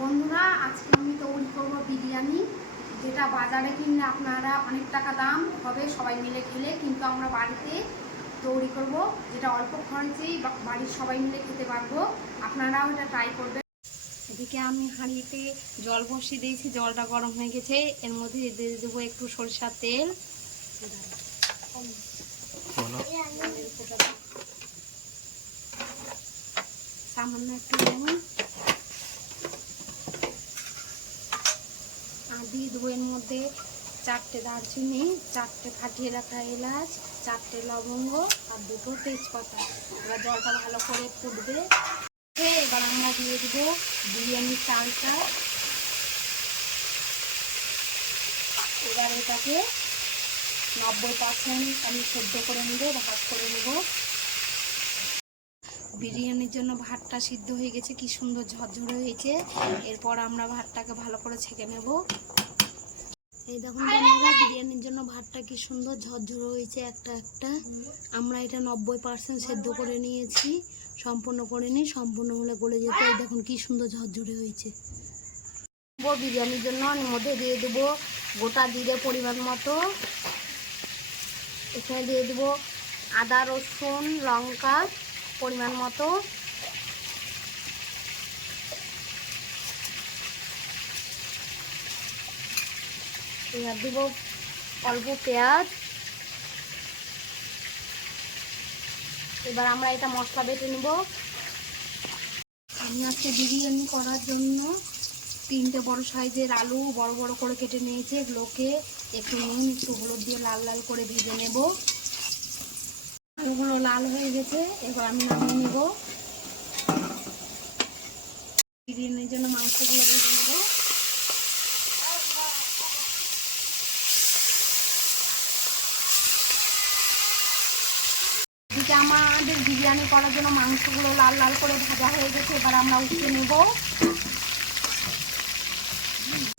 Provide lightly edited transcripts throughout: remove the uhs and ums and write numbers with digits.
বন্ধুরা, আজকে আমি তৈরি করব বিরিয়ানি, যেটা বাজারে কিনলে আপনারা অনেক টাকা দাম হবে সবাই মিলে খেলে, কিন্তু আমরা বাড়িতে তৈরি করব যেটা অল্প খরচেই বাড়ির সবাই মিলে খেতে পারবো। আপনারাও এটা ট্রাই করবেন। এদিকে আমি হাঁড়িতে জল বসিয়ে দিয়েছি, জলটা গরম হয়ে গেছে। এর মধ্যে দিয়ে দেবো একটু সরিষার তেল, সামান্য একটু নুন, আর দিয়ে দেবো এর মধ্যে 4টে দারচিনি, 4টে ফাটিয়ে রাখা এলাচ, 4টে লবঙ্গ আর 2টো তেজপাতা। এবার জলটা ভালো করে ফুটবে। এবার আমরা দিয়ে দেবো বিরিয়ানির চালটা। এবার এটাকে 90% আমি সেদ্ধ করে নেব, ভাত করে নেব। বিরিয়ানির জন্য ভাতটা সিদ্ধ হয়ে গেছে, কি সুন্দর ঝরঝরে হয়েছে। এরপর আমরা ভাতটাকে ভালো করে ছেঁকে নেব। এই দেখুন বন্ধুরা, বিরিয়ানির জন্য ভাতটা কি সুন্দর ঝরঝরে হয়েছে একটা একটা। আমরা এটা 90% সেদ্ধ করে নিয়েছি, সম্পূর্ণ করে নিই, সম্পূর্ণ হলে গলে যেত। এই দেখুন কি সুন্দর ঝরঝরে হয়েছে। বিরিয়ানির জন্য এর মধ্যে দিয়ে দেবো গোটা জিরে পরিমাণ মতো, এখানে দিয়ে দেবো আদা রসুন লঙ্কা পরিমাণ মতো, এবার দেবো অল্প পেঁয়াজ। এবার আমরা এটা মশলা বেটে নেব। আমি আজকে বিরিয়ানি করার জন্য 3টে বড় সাইজের আলু বড় বড় করে কেটে নিয়েছি। এগুলোকে একটু নুন একটু হলুদ দিয়ে লাল লাল করে ভেজে নেব। আলুগুলো লাল হয়ে গেছে, এবার আমি নামিয়ে নেব। বিরিয়ানির জন্য মাংসগুলো ভেজে নেব। এদিকে আমাদের বিরিয়ানি করার জন্য মাংসগুলো লাল লাল করে ভাজা হয়ে গেছে, এবার আমরা উঠিয়ে নেব।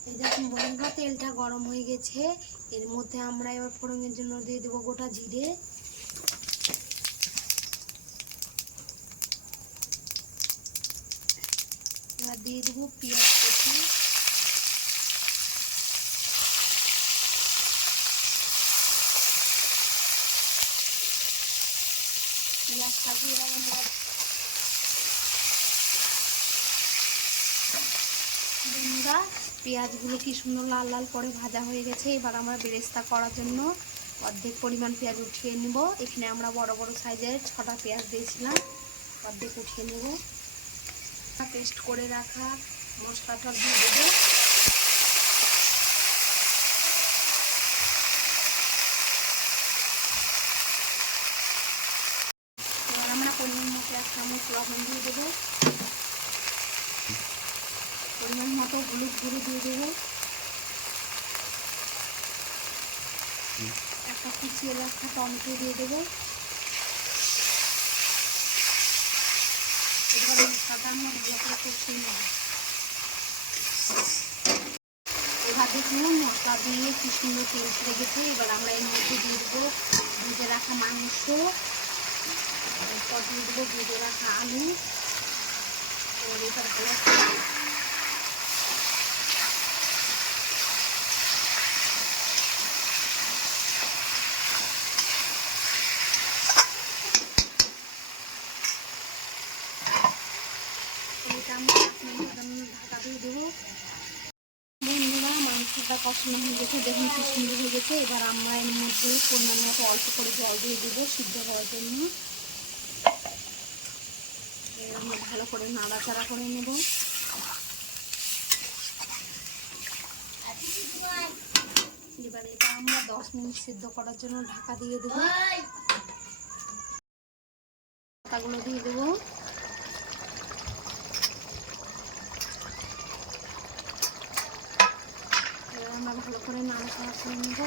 এই দেখুন বন্ধুরা, তেলটা গরম হয়ে গেছে। এর মধ্যে আমরা এবার ফোড়নের জন্য দিয়ে দেবো গোটা জিরে, এবার দিয়ে দেবো পেঁয়াজ কুচি, পেঁয়াজটাকে এবার আমরা বন্ধুরা, পেঁয়াজগুলো কি সুন্দর লাল লাল করে ভাজা হয়ে গেছে। এবার আমরা বেরেস্তা করার জন্য অর্ধেক পরিমাণ পেঁয়াজ উঠিয়ে নেব। এখানে আমরা বড় বড় সাইজের 6টা পেঁয়াজ দিয়েছিলাম, অর্ধেক উঠিয়ে নেব। পেস্ট করে রাখা মশলাটা দিয়ে দেবো। এবার আমরা পরিমাণ মতো 1 চামচ লবণ দিয়ে দেবো, পরিমাণ মতো হলুদ গুঁড়ো দিয়ে দেবো, একটা কুচিয়ে রাখা টমেটো দিয়ে দেবো। এবার মশলাটা আমরা ভালো করে কষিয়ে নেব। এবার দেখুন মশলা দিয়ে কি সুন্দর তেল ছেড়ে গেছে। এবার আমরা এর মধ্যে দিয়ে দেবো ভেজে রাখা মাংস, এরপর দিয়ে দেবো ভেজে রাখা আলু। এবার এটা ভালো এটা আমরা 5 মিনিটের জন্য ঢাকা দিয়ে দেবো। বন্ধুরা, মাংসটা কষানো হয়ে গেছে, দেখুন কি সুন্দর হয়ে গেছে। এবার আমরা এর মধ্যে পরিমাণ মতো অল্প করে জল দিয়ে দেবো সিদ্ধ হওয়ার জন্য। আমরা ভালো করে নাড়াচাড়া করে নেব। এবার এটা আমরা 10 মিনিট সিদ্ধ করার জন্য ঢাকা দিয়ে দেবো। পাতাগুলো দিয়ে দেবো। এবার আমরা ভালো করে নাড়াচাড়া করে নেব।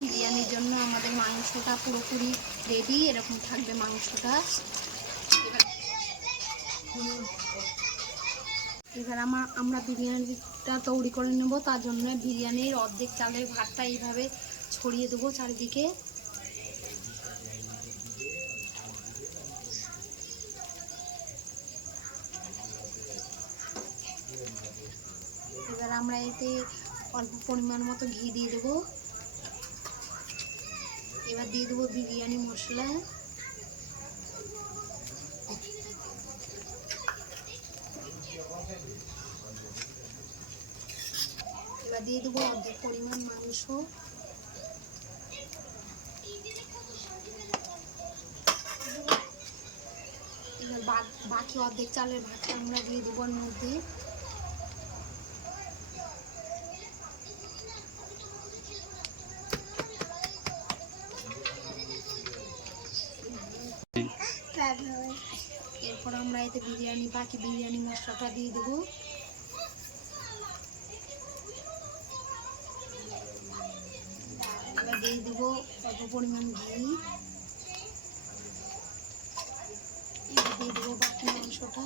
বিরিয়ানির জন্য আমাদের মাংসটা পুরোপুরি রেডি, এরকম থাকবে মাংসটা। এবার আমরা বিরিয়ানিটা তৈরি করে নেব। তার জন্য বিরিয়ানির অর্ধেক চালের ভাতটা এইভাবে ছড়িয়ে দেবো চারিদিকে। এবার আমরা এতে অল্প পরিমাণ মতো ঘি দিয়ে দেবো। এবার দিয়ে দেবো বিরিয়ানি মশলা। এবার দিয়ে দেবো অর্ধেক পরিমাণ মাংস। এবার বাকি অর্ধেক চালের ভাতটা আমরা দিয়ে দেবো এর মধ্যে। এরপর আমরা এতে বাকি বিরিয়ানি মশলাটা দিয়ে দেবো। এবার দিয়ে দেবো অল্প পরিমাণ ঘি। এবার দিয়ে দেবো বাকি মাংসটা।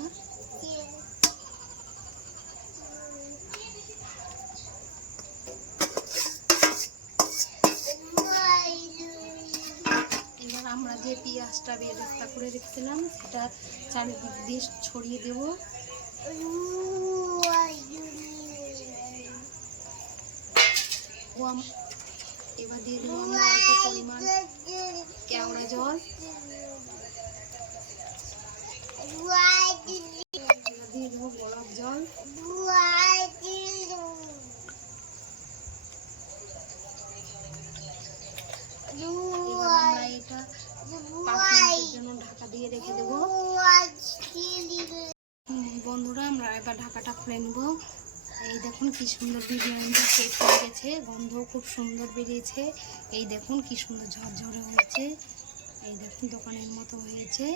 এবার আমরা যে পেঁয়াজটা বেরেস্তা করে রেখেছিলাম সেটা চারিদিক দিয়ে ছড়িয়ে দেব। এবার দিয়ে দেবো আমরা অল্প পরিমাণ কেওড়া জল। এবার দিয়ে দেবো বরফ জল। আমরা এটা 5 মিনিটের জন্য ঢাকা দিয়ে রেখে দেবো। বন্ধুরা আমরা এবার ঢাকাটা খুলে নেব। এই দেখুন কি সুন্দর বিরিয়ানিটা সেট হয়ে গেছে, গন্ধ খুব সুন্দর বেরিয়েছে। এই দেখুন কি সুন্দর ঝরঝরে হয়েছে, এই দেখুন দোকানের মতো হয়েছে।